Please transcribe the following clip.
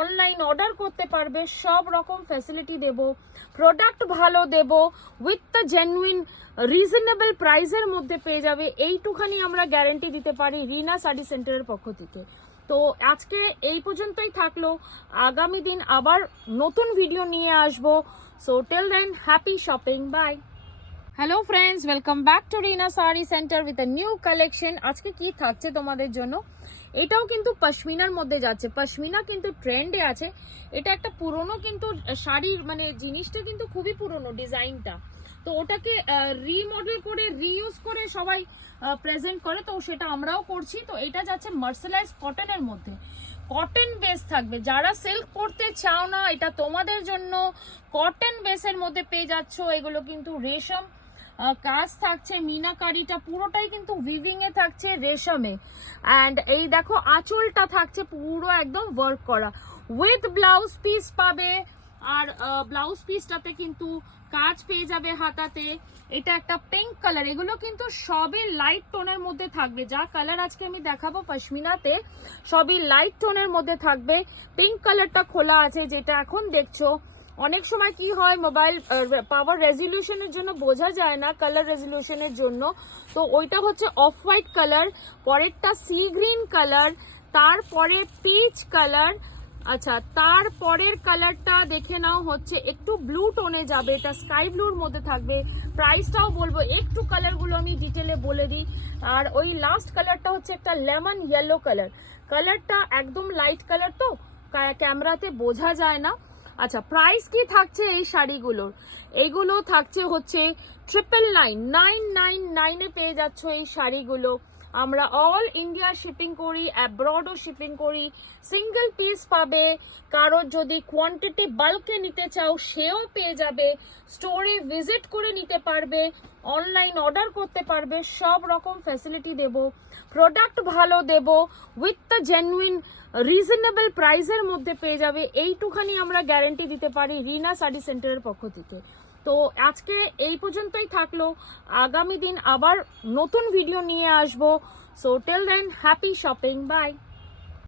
Online order করতে পারবে, সব রকম ফ্যাসিলিটি দেব, প্রোডাক্ট ভালো দেব, উইথ দ্য জেনুইন রিজনেবল প্রাইসের মধ্যে পেয়ে যাবে, এইটুখানি আমরা গ্যারেন্টি দিতে পারি রিনা শাড়ি সেন্টারের পক্ষ থেকে। তো আজকে এই পর্যন্তই থাকলো, আগামী দিন আবার নতুন ভিডিও নিয়ে আসবো। So till then happy shopping, bye. Hello friends, welcome back to Rina Saree Centre with a new collection. আজকে কি থাকছে তোমাদের জন্য, এটাও কিন্তু পশমিনার মধ্যে যাচ্ছে। পশমিনা কিন্তু ট্রেন্ডে আছে, এটা একটা পুরনো কিন্তু শাড়ির মানে জিনিসটা কিন্তু খুবই পুরনো ডিজাইনটা, তো ওটাকে রিমডেল করে রিইউজ করে সবাই প্রেজেন্ট করে, তো সেটা আমরাও করছি। তো এটা যাচ্ছে মার্সেলাইজ কটনের মধ্যে, কটন বেস থাকবে। যারা সিল্ক পরতে চাও না, এটা তোমাদের জন্য কটন বেসের মধ্যে পেয়ে যাচ্ছ। এগুলো কিন্তু রেশম কাজ থাকছে, মিনাকারিটা পুরোটাই কিন্তু উইভিং এ থাকছে রেশমে। অ্যান্ড এই দেখো আঁচলটা থাকছে পুরো একদম ওয়ার্ক করা, উইথ ব্লাউজ পিস পাবে। আর ব্লাউজ পিসটাতে কিন্তু কাজ পেয়ে যাবে হাতাতে। এটা একটা পিঙ্ক কালার, এগুলো কিন্তু সবই লাইট টোনের মধ্যে থাকবে। যা কালার আজকে আমি দেখাবো পশমিনাতে সবই লাইট টোনের মধ্যে থাকবে। পিঙ্ক কালারটা খোলা আছে, যেটা এখন দেখছো। অনেক সময় কি হয়, মোবাইল পাওয়ার রেজলিউশনের জন্য বোঝা যায় না, কালার রেজলিউশনের জন্য। তো ওইটা হচ্ছে অফ হোয়াইট কালার, পরেরটা সি গ্রিন কালার, তারপরে পিচ কালার। আচ্ছা, তারপরের কালারটা দেখে নাও হচ্ছে একটু ব্লু টোনে যাবে, এটা স্কাই ব্লুর মধ্যে থাকবে। প্রাইসটাও বলবো, একটু কালারগুলো আমি ডিটেলে বলে দিই। আর ওই লাস্ট কালারটা হচ্ছে একটা লেমন ইয়েলো কালার, কালারটা একদম লাইট কালার, তো ক্যামেরাতে বোঝা যায় না। আচ্ছা, প্রাইস কি থাকছে এই শাড়িগুলোর? এইগুলো থাকছে হচ্ছে 999 পেয়ে যাচ্ছ এই শাড়িগুলো। আমরা অল ইন্ডিয়া শিপিং করি, অ্যাব্রডও শিপিং করি। সিঙ্গেল পিস পাবে, কারোর যদি কোয়ান্টিটি বাল্কে নিতে চাও সেও পেয়ে যাবে। স্টোরে ভিজিট করে নিতে পারবে, অনলাইন অর্ডার করতে পারবে, সব রকম ফ্যাসিলিটি দেব, প্রোডাক্ট ভালো দেব, উইথ দ্য জেনুইন রিজনেবল প্রাইসের মধ্যে পেয়ে যাবে, এইটুখানি আমরা গ্যারেন্টি দিতে পারি রিনা শাড়ি সেন্টারের পক্ষ থেকে। তো আজকে এই পর্যন্তই থাকলো, আগামী দিন আবার নতুন ভিডিও নিয়ে আসবো। So till then happy shopping, by.